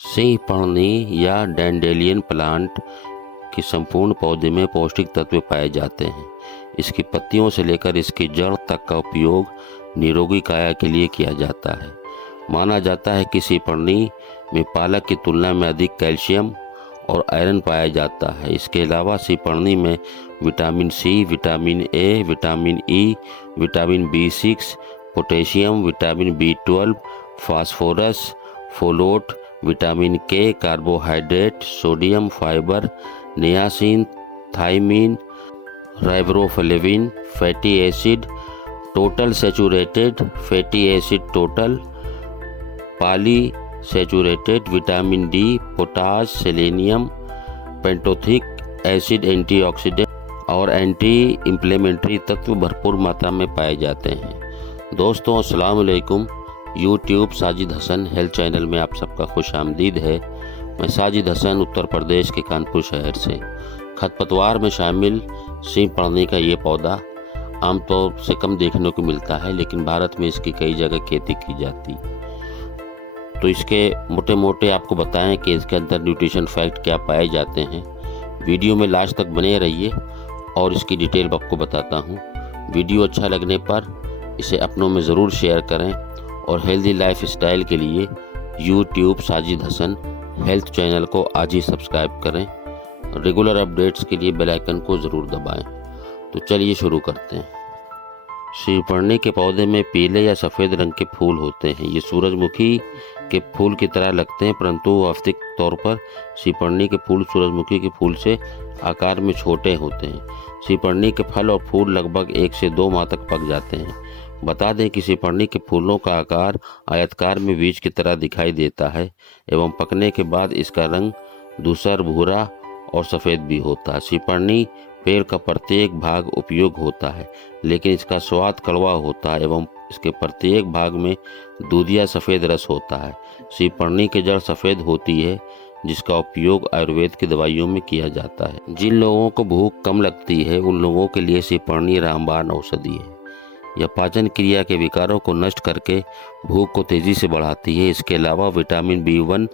सिंह पर्णी या dandelion plant के संपूर्ण पौधे में पौष्टिक तत्व पाए जाते हैं। इसकी पत्तियों से लेकर इसकी जड़ तक का उपयोग निरोगी काया के लिए किया जाता है। माना जाता है कि सिंह पर्णी में पालक की तुलना में अधिक कैल्शियम और आयरन पाया जाता है। इसके अलावा सिंह पर्णी में vitamin C, vitamin A, vitamin E, vitamin B6, potassium, vitamin B12, phosphorus, folate, vitamin K, carbohydrate, sodium, fibre, niacin, thiamine, riboflavin, fatty acid, total saturated fatty acid, total poly saturated, vitamin D, potash, selenium, pantothenic acid, antioxidant और anti inflammatory तत्व भरपूर मात्रा में पाए जाते हैं। दोस्तों अस्सलाम वालेकुम। YouTube Sajid Hasan health channel में आप सबका खुश आमदीद है। मैं साजिद हसन उत्तर प्रदेश के कानपुर शहर से। खरपतवार में शामिल सिंह पर्णी का ये पौधा आमतौर से कम देखने को मिलता है, लेकिन भारत में इसकी कई जगह खेती की जाती। तो इसके मोटे मोटे आपको बताएं कि इसके अंदर न्यूट्रिशन फैक्ट क्या पाए जाते हैं। वीडियो में लास्ट तक बने रहिए और इसकी डिटेल आपको बताता हूँ। वीडियो अच्छा लगने पर इसे अपनों में ज़रूर शेयर करें और हेल्दी लाइफ स्टाइल के लिए YouTube Sajid Hasan health channel को आज ही सब्सक्राइब करें। रेगुलर अपडेट्स के लिए बेल आइकन को ज़रूर दबाएं। तो चलिए शुरू करते हैं। सिंह पर्णी के पौधे में पीले या सफ़ेद रंग के फूल होते हैं। ये सूरजमुखी के फूल की तरह लगते हैं, परंतु वास्तविक तौर पर सिंह पर्णी के फूल सूरजमुखी के फूल से आकार में छोटे होते हैं। सिंह पर्णी के फल और फूल लगभग 1 से 2 माह तक पक जाते हैं। बता दें कि सिंह पर्णी के फूलों का आकार आयताकार में बीज की तरह दिखाई देता है एवं पकने के बाद इसका रंग धूसर, भूरा और सफ़ेद भी होता है। सिंह पर्णी पेड़ का प्रत्येक भाग उपयोग होता है, लेकिन इसका स्वाद कड़वा होता है एवं इसके प्रत्येक भाग में दूधिया सफ़ेद रस होता है। सिंह पर्णी की जड़ सफ़ेद होती है, जिसका उपयोग आयुर्वेद की दवाइयों में किया जाता है। जिन लोगों को भूख कम लगती है उन लोगों के लिए सिंह पर्णी रामबाण औषधि है। यह पाचन क्रिया के विकारों को नष्ट करके भूख को तेज़ी से बढ़ाती है। इसके अलावा विटामिन B1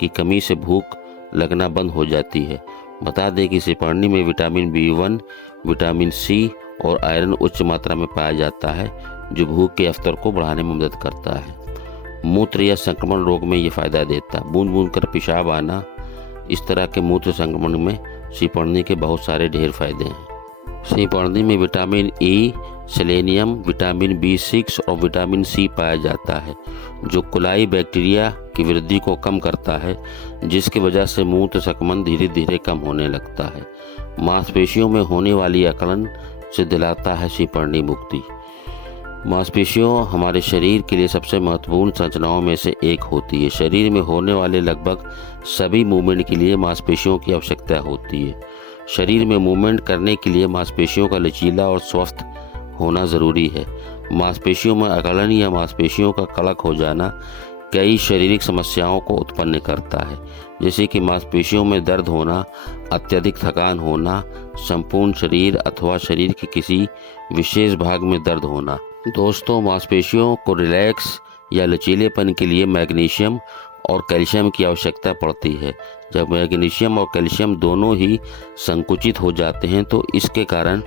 की कमी से भूख लगना बंद हो जाती है। बता दें कि सिंह पर्णी में विटामिन B1, विटामिन सी और आयरन उच्च मात्रा में पाया जाता है, जो भूख के स्तर को बढ़ाने में मदद करता है। मूत्र या संक्रमण रोग में ये फ़ायदा देता है। बूंद बूंद कर पेशाब आना, इस तरह के मूत्र संक्रमण में सिंह पर्णी के बहुत सारे ढेर फायदे हैं। सिंह पर्णी में vitamin E, selenium, vitamin B6 और विटामिन सी पाया जाता है, जो कुलाई बैक्टीरिया की वृद्धि को कम करता है, जिसकी वजह से मूत्र संक्रमण धीरे धीरे कम होने लगता है। मांसपेशियों में होने वाली अकड़न से दिलाता है सिंह पर्णी मुक्ति। मांसपेशियों हमारे शरीर के लिए सबसे महत्वपूर्ण संरचनाओं में से एक होती है। शरीर में होने वाले लगभग सभी मूवमेंट के लिए मांसपेशियों की आवश्यकता होती है। शरीर में मूवमेंट करने के लिए मांसपेशियों का लचीला और स्वस्थ होना ज़रूरी है। मांसपेशियों में अकड़न या मांसपेशियों का कड़क हो जाना कई शारीरिक समस्याओं को उत्पन्न करता है, जैसे कि मांसपेशियों में दर्द होना, अत्यधिक थकान होना, संपूर्ण शरीर अथवा शरीर के किसी विशेष भाग में दर्द होना। दोस्तों मांसपेशियों को रिलैक्स या लचीलेपन के लिए मैग्नीशियम और कैल्शियम की आवश्यकता पड़ती है। जब मैग्नीशियम और कैल्शियम दोनों ही संकुचित हो जाते हैं तो इसके कारण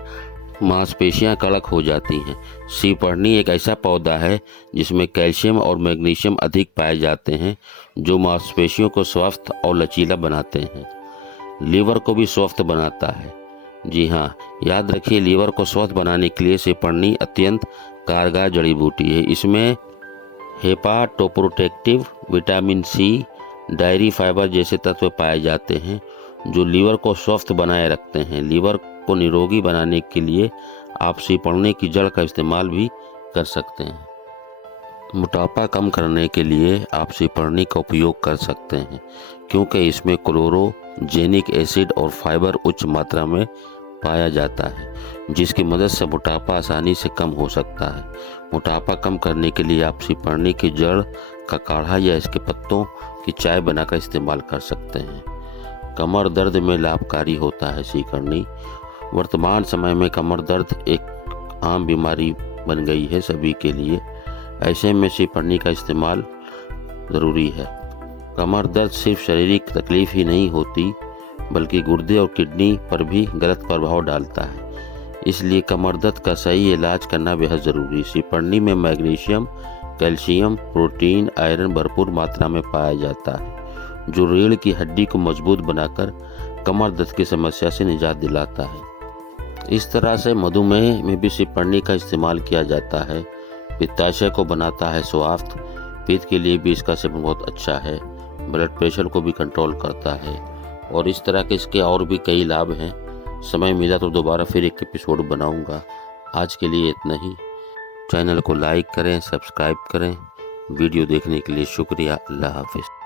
मांसपेशियां कड़क हो जाती हैं। सिंह पर्णी एक ऐसा पौधा है जिसमें कैल्शियम और मैग्नीशियम अधिक पाए जाते हैं, जो मांसपेशियों को स्वस्थ और लचीला बनाते हैं। लीवर को भी स्वस्थ बनाता है। जी हाँ, याद रखिए, लीवर को स्वस्थ बनाने के लिए सिंह पर्णी अत्यंत कारगर जड़ी बूटी है। इसमें हेपाटोप्रोटेक्टिव, विटामिन सी, डायरी फाइबर जैसे तत्व पाए जाते हैं, जो लीवर को स्वस्थ बनाए रखते हैं। लीवर को निरोगी बनाने के लिए आप सिंह पर्णी की जड़ का इस्तेमाल भी कर सकते हैं। मोटापा कम करने के लिए आप सिंह पर्णी का उपयोग कर सकते हैं, क्योंकि इसमें क्लोरोजेनिक एसिड और फाइबर उच्च मात्रा में पाया जाता है, जिसकी मदद से मोटापा आसानी से कम हो सकता है। मोटापा कम करने के लिए आप सिंह पर्णी की जड़ का काढ़ा या इसके पत्तों की चाय बनाकर इस्तेमाल कर सकते हैं। कमर दर्द में लाभकारी होता है सिंह पर्णी। वर्तमान समय में कमर दर्द एक आम बीमारी बन गई है सभी के लिए। ऐसे में सिंह पर्णी का इस्तेमाल ज़रूरी है। कमर दर्द सिर्फ शारीरिक तकलीफ ही नहीं होती बल्कि गुर्दे और किडनी पर भी गलत प्रभाव डालता है। इसलिए कमर दर्द का सही इलाज करना बेहद ज़रूरी। सिपरनी में मैग्नीशियम, कैल्शियम, प्रोटीन, आयरन भरपूर मात्रा में पाया जाता है, जो रीढ़ की हड्डी को मजबूत बनाकर कमर दर्द की समस्या से निजात दिलाता है। इस तरह से मधुमेह में भी सिपरनी का इस्तेमाल किया जाता है। पित्ताशय को बनाता है स्वास्थ्य, पित्त के लिए भी इसका सेवन बहुत अच्छा है, ब्लड प्रेशर को भी कंट्रोल करता है और इस तरह के इसके और भी कई लाभ हैं। समय मिला तो दोबारा फिर एक एपिसोड बनाऊंगा। आज के लिए इतना ही। चैनल को लाइक करें, सब्सक्राइब करें। वीडियो देखने के लिए शुक्रिया। अल्लाह हाफिज़।